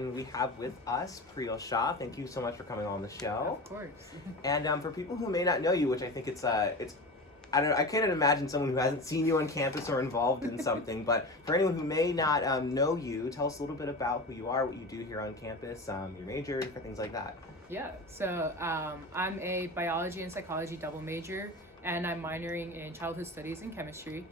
and we have with us Priyal Shah. Thank you so much for coming on the show. Of course. And for people who may not know you, which I think it's I don't know, I can't imagine someone who hasn't seen you on campus or involved in something, but for anyone who may not know you, tell us a little bit about who you are, what you do here on campus, your major, different things like that. Yeah, so I'm a biology and psychology double major, and I'm minoring in childhood studies and chemistry.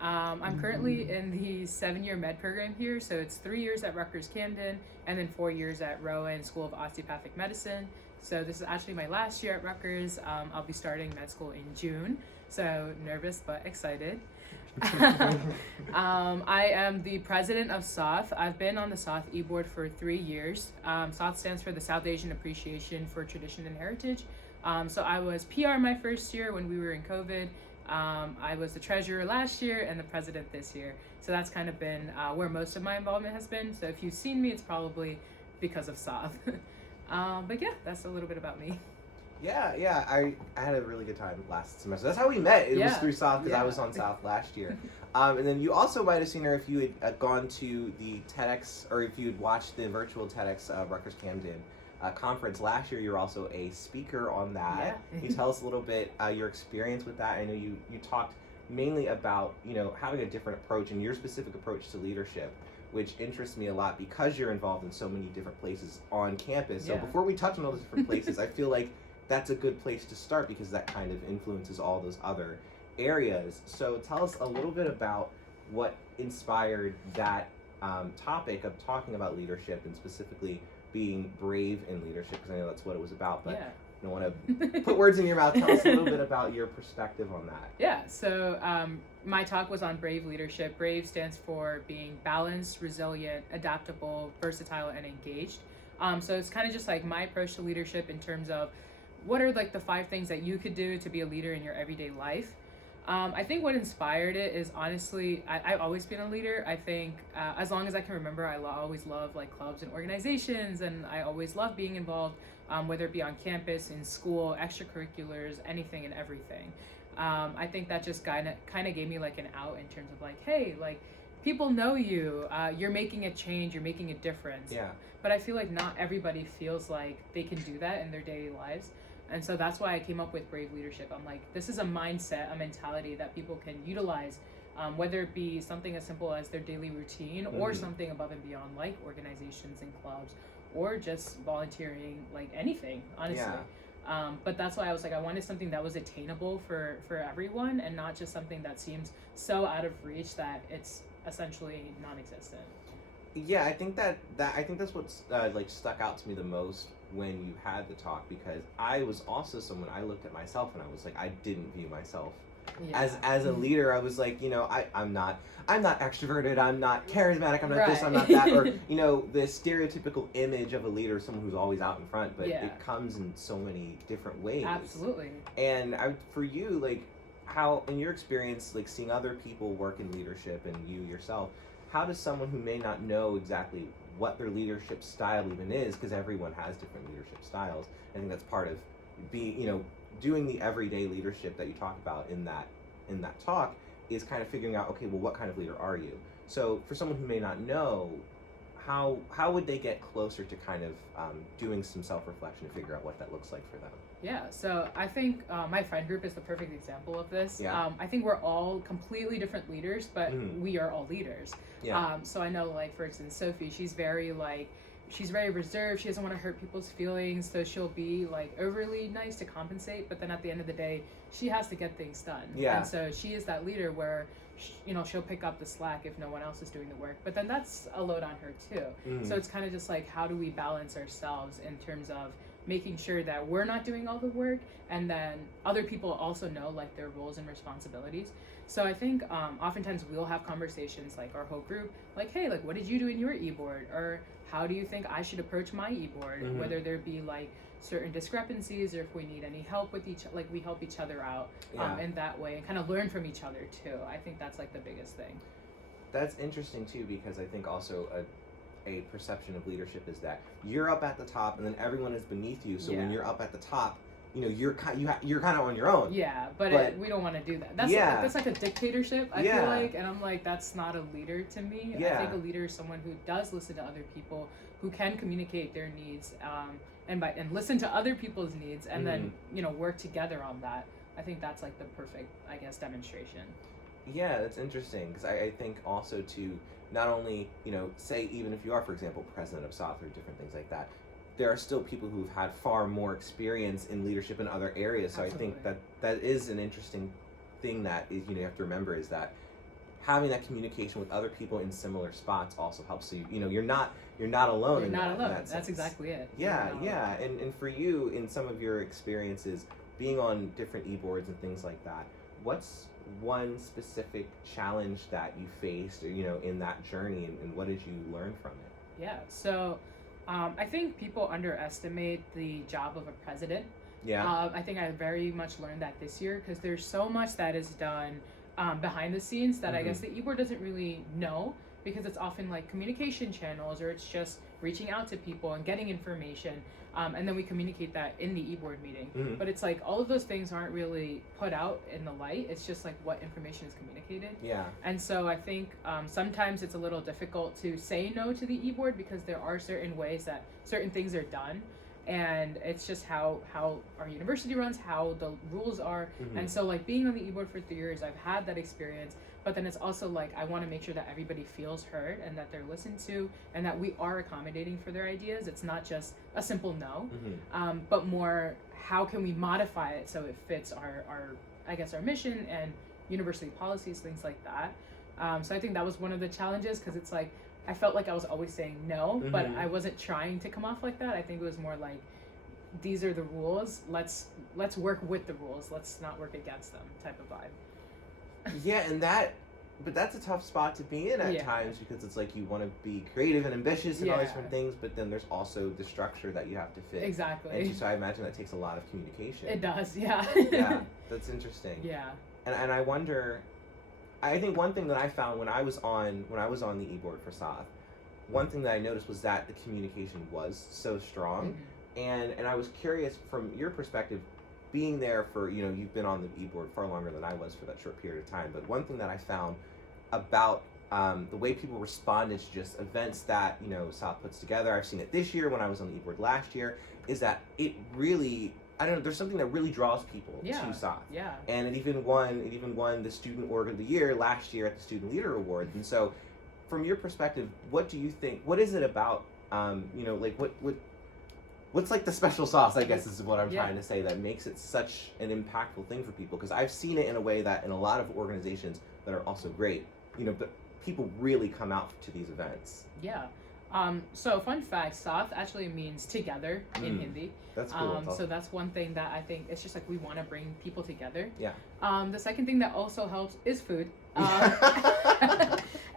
I'm currently in the 7-year med program here, so it's 3 years at Rutgers Camden, and then 4 years at Rowan School of Osteopathic Medicine. So this is actually my last year at Rutgers. I'll be starting med school in June, so nervous but excited. I am the president of SAATH. I've been on the SAATH e-board for 3 years. SAATH stands for the South Asian Appreciation for Tradition and Heritage. So I was PR my first year when we were in COVID. I was the treasurer last year and the president this year. So that's kind of been where most of my involvement has been. So if you've seen me, it's probably because of SAATH. But yeah, that's a little bit about me. Yeah, I had a really good time last semester. That's how we met. It was through SAATH because I was on SAATH last year. And then you also might have seen her if you had gone to the TEDx, or if you had watched the virtual TEDx Rutgers Camden conference last year. You're also a speaker on that. Yeah. Can you tell us a little bit your experience with that? I know you talked mainly about having a different approach and your specific approach to leadership, which interests me a lot because you're involved in so many different places on campus. So before we touch on all those different places, I feel like that's a good place to start because that kind of influences all those other areas. So tell us a little bit about what inspired that topic of talking about leadership and specifically being brave in leadership, because I know that's what it was about, but I don't want to put words in your mouth. Tell us a little bit about your perspective on that. Yeah, so my talk was on brave leadership. Brave stands for being balanced, resilient, adaptable, versatile, and engaged. So it's kind of just like my approach to leadership in terms of what are like the 5 things that you could do to be a leader in your everyday life. I think what inspired it is honestly, I've always been a leader. I think as long as I can remember, I always love like clubs and organizations, and I always love being involved, whether it be on campus, in school, extracurriculars, anything and everything. I think that just kind of gave me like an out in terms of like, hey, like people know you, you're making a change, you're making a difference. Yeah. But I feel like not everybody feels like they can do that in their daily lives. And so that's why I came up with Brave Leadership. I'm like, this is a mindset, a mentality that people can utilize, whether it be something as simple as their daily routine or something above and beyond, like organizations and clubs, or just volunteering, like anything, honestly. Yeah. But that's why I was like, I wanted something that was attainable for everyone, and not just something that seems so out of reach that it's essentially non-existent. Yeah, I think that's what's like stuck out to me the most when you had the talk, because I was also someone, I looked at myself and I was like, I didn't view myself as a leader. I was like, I'm not extroverted, I'm not charismatic, I'm not this, I'm not that, or the stereotypical image of a leader, someone who's always out in front, but it comes in so many different ways. Absolutely. And for you, like, how in your experience, like seeing other people work in leadership and you yourself, how does someone who may not know exactly what their leadership style even is, because everyone has different leadership styles, I think that's part of being, doing the everyday leadership that you talk about in that talk, is kind of figuring out, okay, well, what kind of leader are you? So for someone who may not know, how would they get closer to kind of doing some self-reflection to figure out what that looks like for them? Yeah, so I think my friend group is the perfect example of this. I think we're all completely different leaders, but we are all leaders. So I know, like, for instance, Sophie, she's very reserved. She doesn't want to hurt people's feelings, so she'll be like overly nice to compensate, but then at the end of the day, she has to get things done. And so she is that leader where she'll pick up the slack if no one else is doing the work, but then that's a load on her too. So it's kind of just like, how do we balance ourselves in terms of making sure that we're not doing all the work, and then other people also know like their roles and responsibilities. So I think oftentimes we'll have conversations, like our whole group, like, hey, like, what did you do in your e-board, or how do you think I should approach my e-board, whether there be like certain discrepancies, or if we need any help with we help each other out in that way, and kind of learn from each other too. I think that's like the biggest thing. That's interesting too, because I think also a perception of leadership is that you're up at the top and then everyone is beneath you. So when you're up at the top, you're kind of on your own. Yeah, but we don't want to do that. That's like a dictatorship, I feel like, and I'm like, that's not a leader to me. I think a leader is someone who does listen to other people, who can communicate their needs, and listen to other people's needs, and then work together on that. I think that's like the perfect, I guess, demonstration. Yeah, that's interesting, because I think also to not only, say even if you are, for example, president of SAATH or different things like that, there are still people who've had far more experience in leadership in other areas. So Absolutely. I think that is an interesting thing that is, you have to remember, is that having that communication with other people in similar spots also helps. So you're not alone. You're not alone. That's exactly it. Yeah. And for you, in some of your experiences being on different e-boards and things like that, what's one specific challenge that you faced, or, in that journey, and what did you learn from it? Yeah. So I think people underestimate the job of a president. Yeah. I think I very much learned that this year, because there's so much that is done behind the scenes that I guess the e-board doesn't really know, because it's often like communication channels, or it's just reaching out to people and getting information, and then we communicate that in the e-board meeting. But it's like all of those things aren't really put out in the light. It's just like what information is communicated. Yeah. And so I think sometimes it's a little difficult to say no to the e-board, because there are certain ways that certain things are done, and it's just how our university runs, how the rules are. And so like being on the e-board for 3 years, I've had that experience, but then it's also like I want to make sure that everybody feels heard, and that they're listened to, and that we are accommodating for their ideas. It's not just a simple no, but more how can we modify it so it fits our I guess our mission and university policies, things like that. So I think that was one of the challenges, because it's like I felt like I was always saying no, but I wasn't trying to come off like that. I think it was more like, these are the rules. Let's work with the rules. Let's not work against them, type of vibe. Yeah, but that's a tough spot to be in at times, because it's like you want to be creative and ambitious and all these different things, but then there's also the structure that you have to fit. Exactly. And so I imagine that takes a lot of communication. It does, yeah. Yeah, that's interesting. Yeah. And I wonder, I think one thing that I found when I was on the e-board for SAATH, one thing that I noticed was that the communication was so strong, and I was curious from your perspective, being there for, you've been on the e-board far longer than I was for that short period of time, but one thing that I found about the way people responded to just events that, SAATH puts together, I've seen it this year when I was on the e-board last year, is that it really, I don't know, there's something that really draws people to SAATH. Yeah. And it even won the Student Org of the Year last year at the Student Leader Awards. And so, from your perspective, what do you think? What is it about? Like what's like the special sauce? I guess is what I'm trying to say, that makes it such an impactful thing for people. Because I've seen it in a way that in a lot of organizations that are also great, but people really come out to these events. Yeah. So fun fact, SAATH actually means together in Hindi. That's cool. So that's one thing that I think it's just like we want to bring people together. Yeah. The second thing that also helps is food.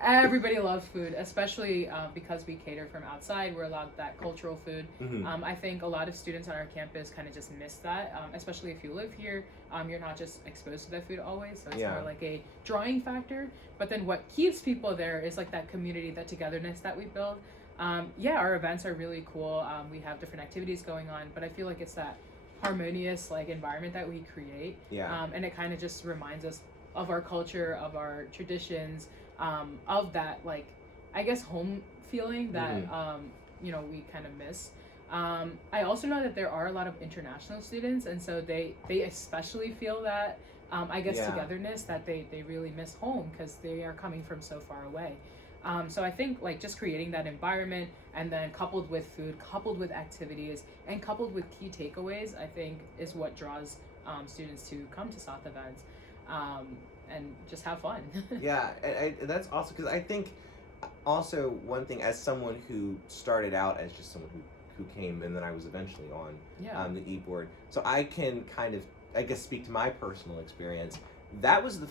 Everybody loves food, especially because we cater from outside. We're allowed that cultural food. I think a lot of students on our campus kind of just miss that, especially if you live here. You're not just exposed to that food always, so it's more like a drawing factor. But then what keeps people there is like that community, that togetherness that we build. Our events are really cool. We have different activities going on, but I feel like it's that harmonious like environment that we create. And it kind of just reminds us of our culture, of our traditions, of that like I guess home feeling that we kind of miss. I also know that there are a lot of international students, and so they especially feel that I guess togetherness, that they really miss home because they are coming from so far away. So I think like just creating that environment, and then coupled with food, coupled with activities, and coupled with key takeaways, I think is what draws students to come to SAATH events and just have fun. Yeah, and that's also because I think also one thing, as someone who started out as just someone who came, and then I was eventually on the e-board, so I can kind of, I guess, speak to my personal experience. That was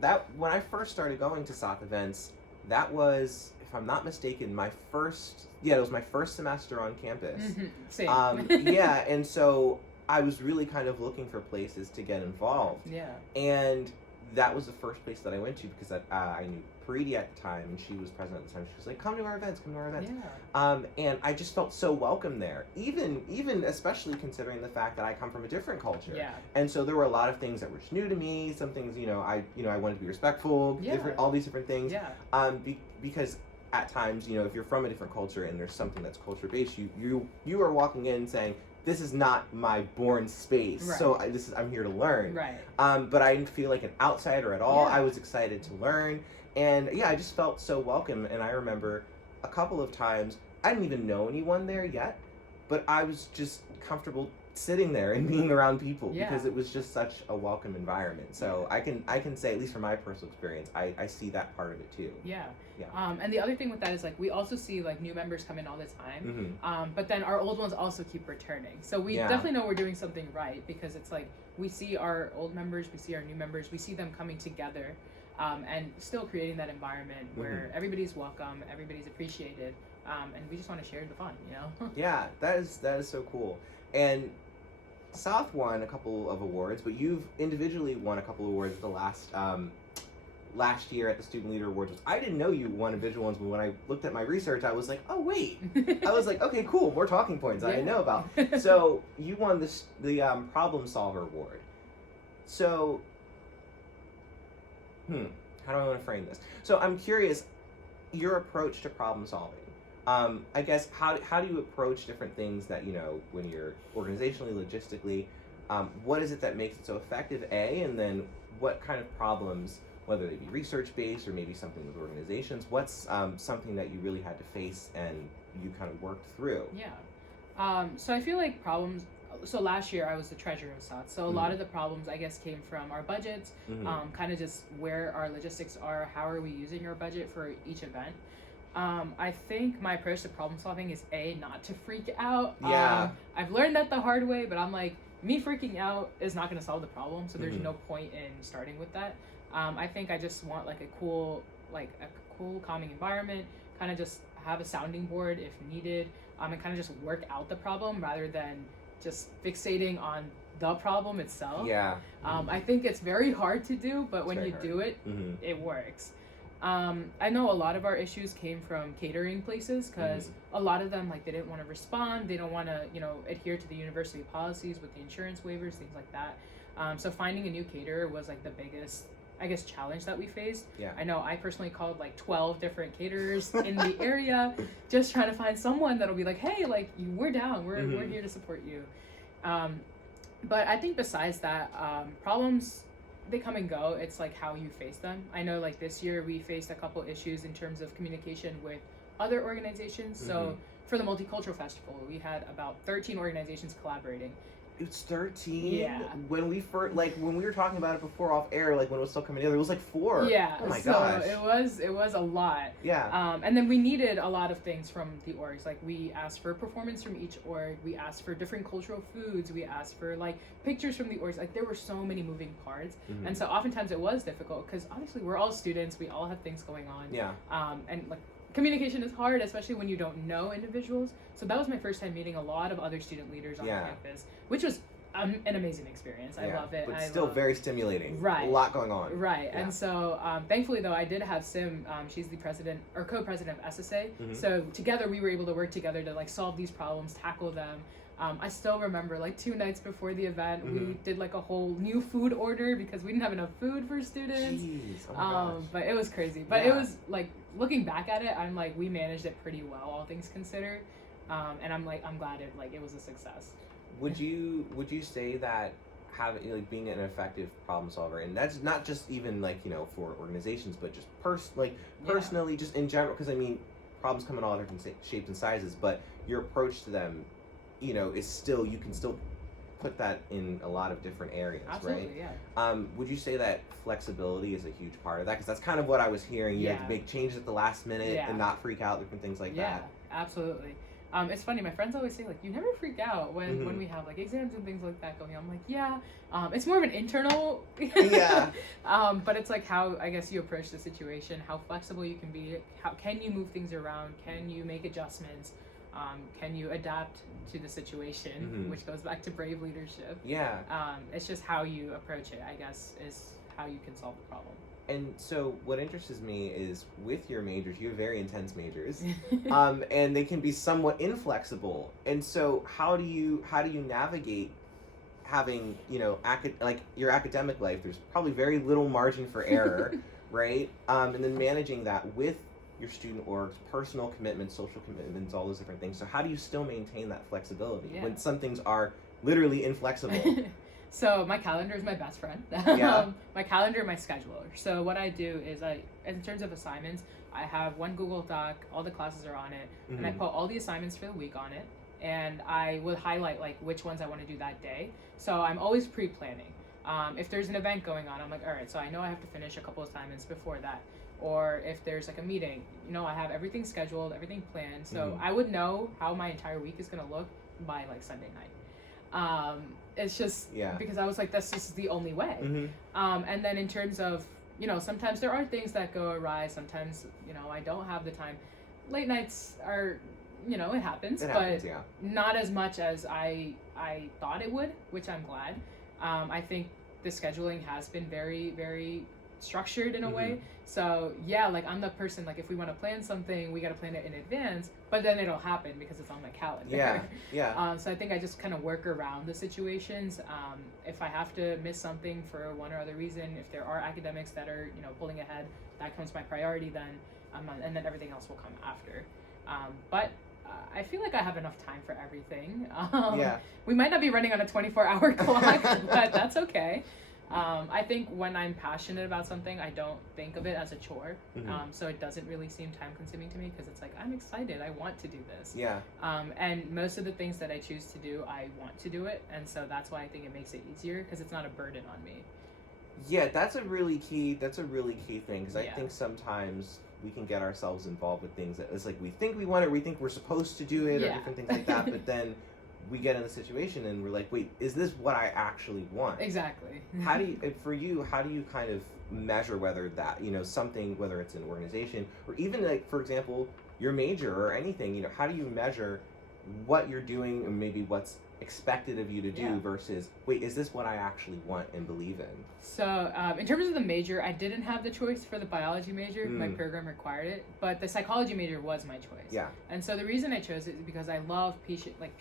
that when I first started going to SAATH events, that was, if I'm not mistaken, it was my first semester on campus. Same. And so I was really kind of looking for places to get involved. Yeah. And that was the first place that I went to because I knew Preeti at the time, and she was president at the time. She was like, come to our events, come to our events. Yeah. And I just felt so welcome there, even especially considering the fact that I come from a different culture. Yeah. And so there were a lot of things that were just new to me. Some things, I wanted to be respectful, Yeah. all these different things. Yeah. Because at times, if you're from a different culture and there's something that's culture based, you are walking in saying, this is not my born space, right. so I'm here to learn. Right. But I didn't feel like an outsider at all. Yeah. I was excited to learn, and I just felt so welcome. And I remember a couple of times I didn't even know anyone there yet, but I was just comfortable sitting there and being around people because it was just such a welcome environment. So I can say, at least from my personal experience, I see that part of it too. Yeah. And the other thing with that is, like, we also see, like, new members come in all the time, but then our old ones also keep returning. So we definitely know we're doing something right, because it's like we see our old members, we see our new members, we see them coming together, and still creating that environment where everybody's welcome, everybody's appreciated, and we just want to share the fun, Yeah, that is so cool. And SAATH won a couple of awards, but you've individually won a couple of awards the last year at the Student Leader Awards. I didn't know you won individual ones, but when I looked at my research, I was like, oh wait. I was like, okay, cool, more talking points I didn't know about. So you won the Problem Solver Award. So, how do I want to frame this? So I'm curious, your approach to problem solving. I guess, how do you approach different things that, when you're organizationally, logistically, what is it that makes it so effective, A, and then what kind of problems, whether they be research-based or maybe something with organizations, what's something that you really had to face and you kind of worked through? Yeah. So I feel like problems, so last year I was the treasurer of SAATH, so a lot of the problems, I guess, came from our budgets, kind of just where our logistics are, how are we using our budget for each event. I think my approach to problem solving is not to freak out. I've learned that the hard way, but I'm like, me freaking out is not going to solve the problem, so there's no point in starting with that. I think I just want a cool calming environment, kind of just have a sounding board if needed, and kind of just work out the problem rather than just fixating on the problem itself. I think it's very hard to do, but when you do it, it works. I know a lot of our issues came from catering places, because a lot of them, they didn't want to respond, they don't want to adhere to the university policies with the insurance waivers, things like that. So finding a new caterer was the biggest, I guess, challenge that we faced. I know I personally called 12 different caterers in the area, just trying to find someone that'll be like, hey, we're down, we're here to support you. But I think besides that, problems, they come and go. It's how you face them. I know this year we faced a couple issues in terms of communication with other organizations. So for the Multicultural Festival, we had about 13 organizations collaborating. It's 13? Yeah. When we first, when we were talking about it before off air, when it was still coming together, it was 4. Yeah. Oh my so gosh. it was a lot. Yeah. And then we needed a lot of things from the orgs. We asked for performance from each org. We asked for different cultural foods. We asked for pictures from the orgs. There were so many moving parts. And so oftentimes it was difficult, because obviously we're all students. We all have things going on. Yeah. And communication is hard, especially when you don't know individuals. So that was my first time meeting a lot of other student leaders on campus, which was an amazing experience. I love it. But still very stimulating. Right. A lot going on. Right. Yeah. And so thankfully, though, I did have Sim. She's the president or co-president of SSA. So together we were able to work together to solve these problems, tackle them. I still remember 2 nights before the event, we did a whole new food order because we didn't have enough food for students. Jeez. Oh my gosh. But it was crazy. But it was looking back at it, I'm we managed it pretty well, all things considered. And I'm glad it was a success. Would you say that having being an effective problem solver, and that's not just even for organizations, but just personally, just in general, because problems come in all different shapes and sizes, but your approach to them, is still, you can still put that in a lot of different areas. Absolutely, right? Yeah. Would you say that flexibility is a huge part of that? Because that's kind of what I was hearing. You have to make changes at the last minute and not freak out, different things like that. Yeah, absolutely. It's funny, my friends always say you never freak out when we have exams and things like that going on. I'm yeah, it's more of an internal but it's how, I guess, you approach the situation, how flexible you can be, how can you move things around, can you make adjustments, can you adapt to the situation, which goes back to brave leadership. It's just how you approach it, I guess, is how you can solve the problem. And so what interests me is with your majors, you have very intense majors, and they can be somewhat inflexible. And so how do you navigate having, like your academic life? There's probably very little margin for error, right? And then managing that with your student orgs, personal commitments, social commitments, all those different things. So how do you still maintain that flexibility when some things are literally inflexible? So my calendar is my best friend. My calendar, my scheduler. So what I do is in terms of assignments, I have one Google Doc, all the classes are on it, and I put all the assignments for the week on it, and I would highlight like which ones I want to do that day. So I'm always pre-planning. If there's an event going on, I'm like, all right, so I know I have to finish a couple assignments before that. Or if there's like a meeting, I have everything scheduled, everything planned. So I would know how my entire week is going to look by like Sunday night. It's just because I was like, this is the only way. And then in terms of, sometimes there are things that go awry. Sometimes, I don't have the time. Late nights are, it happens, but not as much as I thought it would, which I'm glad. I think the scheduling has been very, very structured in a way. So like I'm the person, like if we want to plan something, we got to plan it in advance, but then it'll happen because it's on my calendar. So I think I just kind of work around the situations. If I have to miss something for one or other reason, if there are academics that are pulling ahead, that comes my priority then, and then everything else will come after. But I feel like I have enough time for everything. We might not be running on a 24-hour clock, but that's okay. I think when I'm passionate about something, I don't think of it as a chore. So it doesn't really seem time consuming to me because it's like, I'm excited. I want to do this. And most of the things that I choose to do, I want to do it. And so that's why I think it makes it easier because it's not a burden on me. Yeah, that's a really key thing because I think sometimes we can get ourselves involved with things that it's like we think we want it, we think we're supposed to do it, or different things like that, but then we get in the situation and we're like, wait, is this what I actually want? Exactly. How do you kind of measure whether that, something, whether it's an organization or even like, for example, your major or anything, how do you measure what you're doing and maybe what's expected of you to do versus, wait, is this what I actually want and believe in? So in terms of the major, I didn't have the choice for the biology major. My program required it, but the psychology major was my choice. And so the reason I chose it is because I love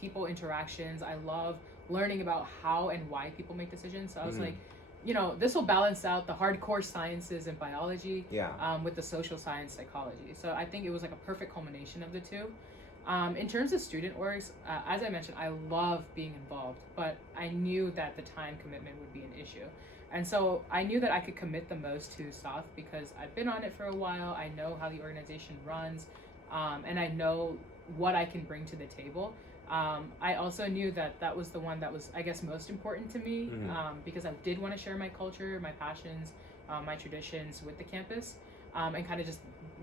people interactions. I love learning about how and why people make decisions. So I was like, this will balance out the hardcore sciences and biology with the social science psychology. So I think it was like a perfect culmination of the two. In terms of student orgs, as I mentioned, I love being involved, but I knew that the time commitment would be an issue. And so I knew that I could commit the most to SAATH because I've been on it for a while. I know how the organization runs, and I know what I can bring to the table. I also knew that was the one that was, I guess, most important to me because I did want to share my culture, my passions, my traditions with the campus. And kind of just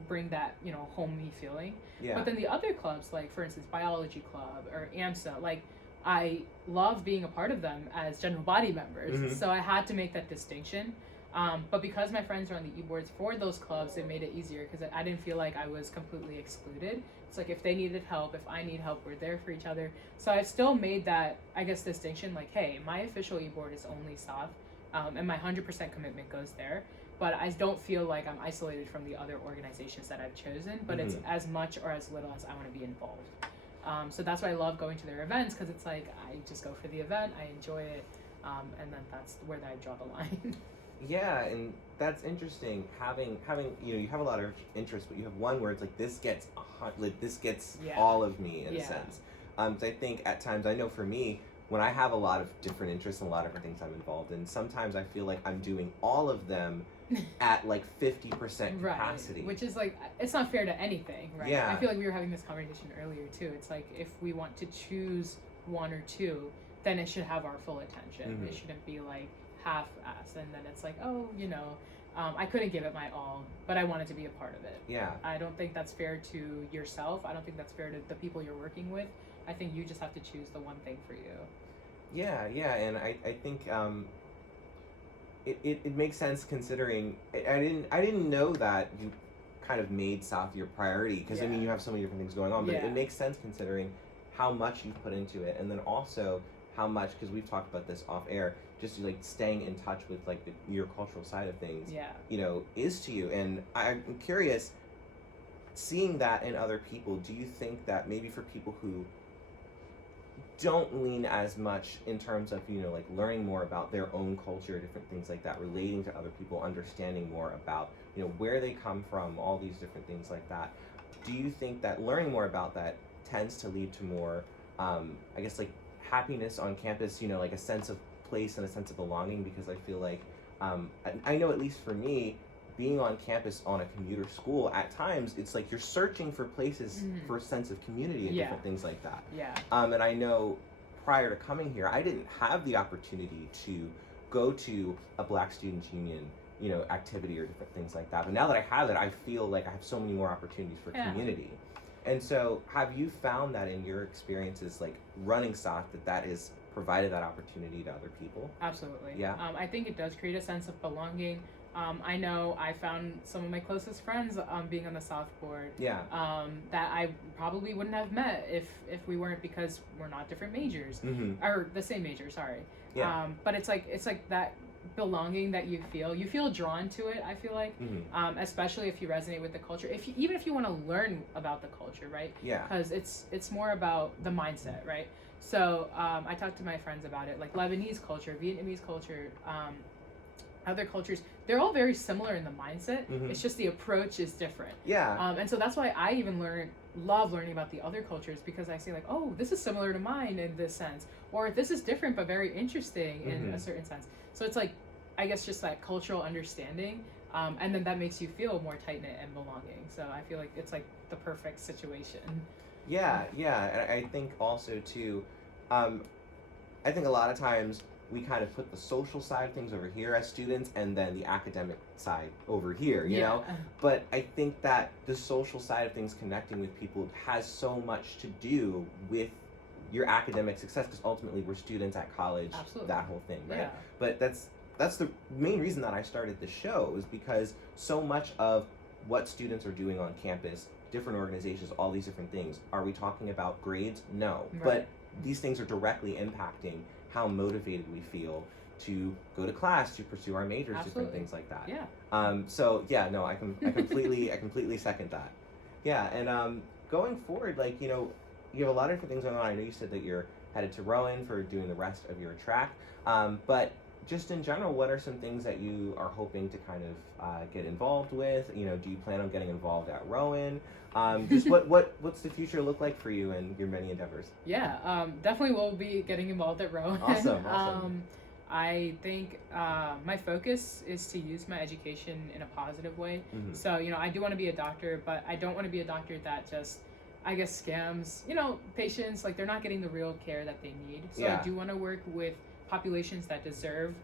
bring that, homey feeling. But then the other clubs, like for instance, Biology Club or AMSA, like I love being a part of them as general body members. So I had to make that distinction. But because my friends are on the e-boards for those clubs, it made it easier because I didn't feel like I was completely excluded. It's like if they needed help, if I need help, we're there for each other. So I still made that, I guess, distinction like, hey, my official e-board is only SAATH, and my 100% commitment goes there. But I don't feel like I'm isolated from the other organizations that I've chosen, but it's as much or as little as I want to be involved. So that's why I love going to their events because it's like I just go for the event, I enjoy it, and then that's where I draw the line. Yeah, and that's interesting. Having you have a lot of interest, but you have one where it's like this gets all of me in a sense. So I think at times, I know for me, when I have a lot of different interests and a lot of different things I'm involved in, sometimes I feel like I'm doing all of them at like 50% capacity. Which is like, it's not fair to anything, right? Yeah. I feel like we were having this conversation earlier too. It's like, if we want to choose one or two, then it should have our full attention. It shouldn't be like half-assed, and then it's like, oh, I couldn't give it my all, but I wanted to be a part of it. Yeah. I don't think that's fair to yourself. I don't think that's fair to the people you're working with. I think you just have to choose the one thing for you. Yeah, and I think it makes sense considering I didn't know that you kind of made SAATH your priority because I mean you have so many different things going on, but it makes sense considering how much you've put into it, and then also how much, because we've talked about this off air, just like staying in touch with like your cultural side of things, Yeah. you know, is to you. And I'm curious, seeing that in other people, do you think that maybe for people who don't lean as much in terms of, you know, like learning more about their own culture, different things like that, relating to other people, understanding more about, you know, where they come from, all these different things like that, do you think that learning more about that tends to lead to more, I guess, like happiness on campus, you know, like a sense of place and a sense of belonging? Because I feel like, I know at least for me, being on campus on a commuter school, at times it's like you're searching for places for a sense of community and different things like that. Yeah. And I know prior to coming here, I didn't have the opportunity to go to a Black Students Union, you know, activity or different things like that. But now that I have it, I feel like I have so many more opportunities for community. And so have you found that in your experiences, like running SAATH, that is provided that opportunity to other people? Absolutely. Yeah. I think it does create a sense of belonging. I know I found some of my closest friends being on the SAATH board. Yeah. That I probably wouldn't have met if we weren't, because we're not different majors or the same major. Sorry. Yeah. But it's like that belonging that you feel drawn to it. I feel like, especially if you resonate with the culture. Even if you want to learn about the culture, right? Yeah. Because it's more about the mindset, right? So I talked to my friends about it, like Lebanese culture, Vietnamese culture. Other cultures, they're all very similar in the mindset. It's just the approach is different. Yeah. And so that's why I even love learning about the other cultures, because I see like, oh, this is similar to mine in this sense, or this is different but very interesting in a certain sense. So it's like, I guess, just like cultural understanding, and then that makes you feel more tight knit and belonging. So I feel like it's like the perfect situation. Yeah, and I think also too, I think a lot of times we kind of put the social side of things over here as students, and then the academic side over here, you know? But I think that the social side of things, connecting with people, has so much to do with your academic success, because ultimately we're students at college. Absolutely. That whole thing, right? Yeah. But that's the main reason that I started the show, is because so much of what students are doing on campus, different organizations, all these different things, are we talking about grades? No. Right. But these things are directly impacting how motivated we feel to go to class, to pursue our majors, different things like that. Yeah. So yeah, no, I completely second that. Yeah, and going forward, like, you know, you have a lot of different things going on. I know you said that you're headed to Rowan for doing the rest of your track, but just in general, what are some things that you are hoping to kind of get involved with? You know, do you plan on getting involved at Rowan? Just what's the future look like for you and your many endeavors? Yeah, definitely will be getting involved at Rowan. Awesome. I think my focus is to use my education in a positive way. So, you know, I do want to be a doctor, but I don't want to be a doctor that just, I guess, scams, you know, patients. Like, they're not getting the real care that they need. So I do want to work with populations that deserve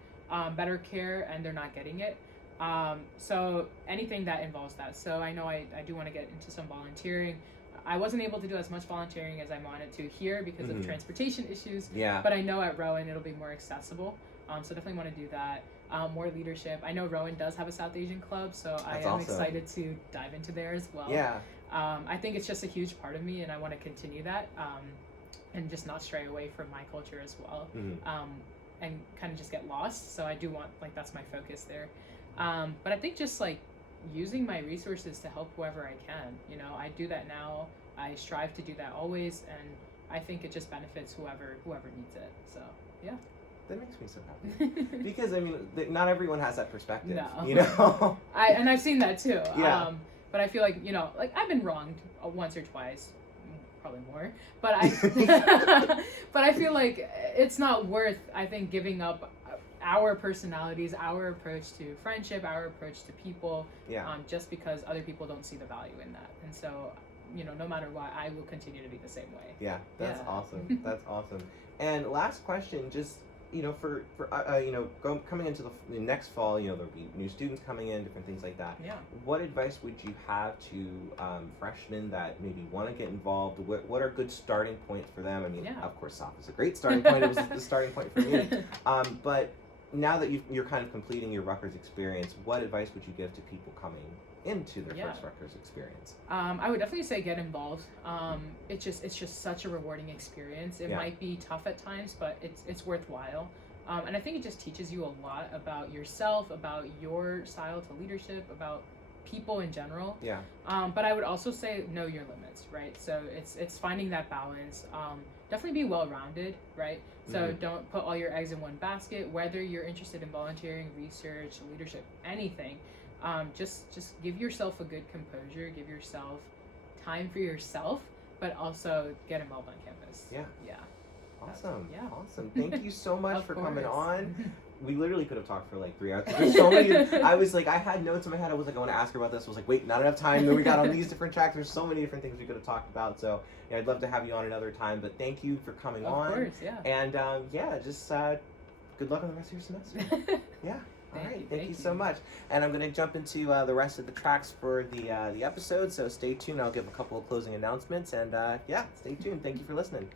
better care, and they're not getting it. So anything that involves that. So I know I do want to get into some volunteering. I wasn't able to do as much volunteering as I wanted to here because of transportation issues. Yeah. But I know at Rowan it'll be more accessible. So definitely want to do that. More leadership. I know Rowan does have a South Asian club, so I am excited to dive into there as well. Yeah. I think it's just a huge part of me, and I want to continue that, and just not stray away from my culture as well. And kind of just get lost. So I do want, like, that's my focus there. But I think just like using my resources to help whoever I can. You know, I do that now. I strive to do that always, and I think it just benefits whoever needs it. So yeah. That makes me so happy. Because I mean, not everyone has that perspective. No. You know. I've seen that too. Yeah. But I feel like, you know, like I've been wronged once or twice. Probably more, but but I feel like it's not worth, I think, giving up our personalities, our approach to friendship, our approach to people, just because other people don't see the value in that. And so, you know, no matter what, I will continue to be the same way. Yeah, that's awesome. That's awesome. And last question, just, you know, for you know, coming into the next fall, you know, there'll be new students coming in, different things like that. Yeah. What advice would you have to freshmen that maybe want to get involved? What are good starting points for them? I mean, of course, SAATH is a great starting point. It was the starting point for me. But now that you're kind of completing your Rutgers experience, what advice would you give to people coming into their first Rutgers experience? I would definitely say get involved. It's just such a rewarding experience. It might be tough at times, but it's worthwhile. And I think it just teaches you a lot about yourself, about your style to leadership, about people in general. Yeah. But I would also say know your limits, right? So it's finding that balance. Definitely be well-rounded, right? So don't put all your eggs in one basket. Whether you're interested in volunteering, research, leadership, anything, just give yourself a good composure. Give yourself time for yourself, but also get involved on campus. Yeah. Yeah. Awesome. Yeah. Awesome. Thank you so much for coming course. on. We literally could have talked for like 3 hours. There's so many. I was like, I had notes in my head. I was like, I want to ask her about this. I was like, wait, not enough time. Then we got on these different tracks. There's so many different things we could have talked about. So yeah, I'd love to have you on another time. But thank you for coming on. Of course, yeah. And yeah, just good luck on the rest of your semester. Yeah. All right. Thank you so much. And I'm going to jump into the rest of the tracks for the episode. So stay tuned. I'll give a couple of closing announcements. And yeah, stay tuned. Thank you for listening.